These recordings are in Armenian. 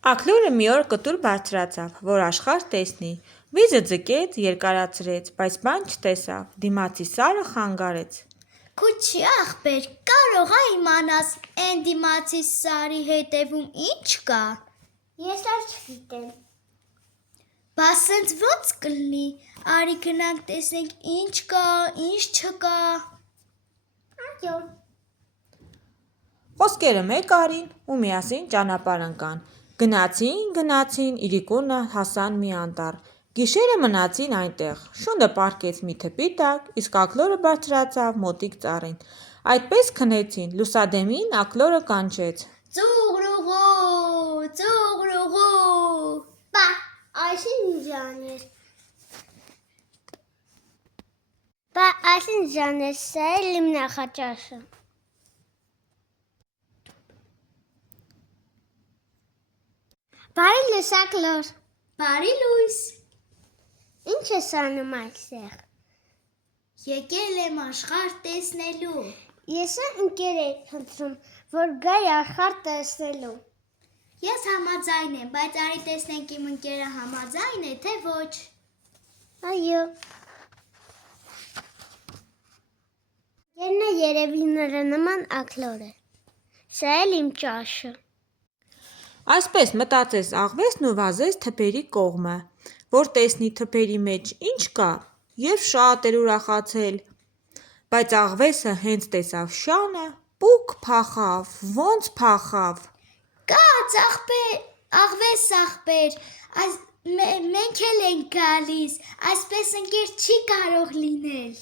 Աքլորը մի օր կտուր բարձրացավ, որ աշխարհ տեսնի, վիզը ձգեց, երկարացրեց, բայց բան չտեսավ, դիմացի սարը խանգարեց: Քուչի ախպեր, կարող ա իմանաս էն դիմացի սարի հետևում ինչ կա: Ես էլ չգիտեմ: Բա սենց ոնց կլինի, արի գնանք տեսնենք ինչ կա, ինչ չկա: Այո: Խոսքերը մեկ արին ու միասին ճանապարհ ընկան: Գնացին, իրիկունը հասան մի անտառ, գիշերը մնացին այնտեղ, շունը պառկեց մի թփի տակ, իսկ աքլորը բարձրացավ մոտիկ ծառին: Այդպես քնեցին, լուսադեմին աքլորը կանչեց. Ծուղրուղու, ծուղրուղու: Բա, այսինչ ջաներ, սա էլ իմ նախաճաշը: Բարի լույս աքլոր: Բարի լույս: Ինչ ես անում այստեղ: Եկել եմ աշխարհ տեսնելու: Ես ընկեր էի փնտրում, որ գայի աշխարհ տեսնելու: Ես համաձայն եմ, բայց արի տեսնենք իմ ընկերը համաձայն է, թե ոչ: Այո: Ընկերն երևի նրա նման աքլոր է: Սա էլ իմ ճաշը: Այսպես մտածեց աղվեսն ու վազեց թփերի կողմը, որ տեսնի թփերի մեջ ինչ կա և շատ էր ուրախացել: Բայց աղվեսը հենց տեսավ շանը, պուկ փախավ: Ոնց փախավ: Կաց աղվես ախպեր, մենք էլ ենք գալիս, այսպես ընկեր չի կարող լինել: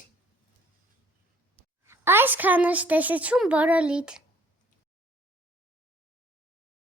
Այսքանը տեսություն բորոլիդ: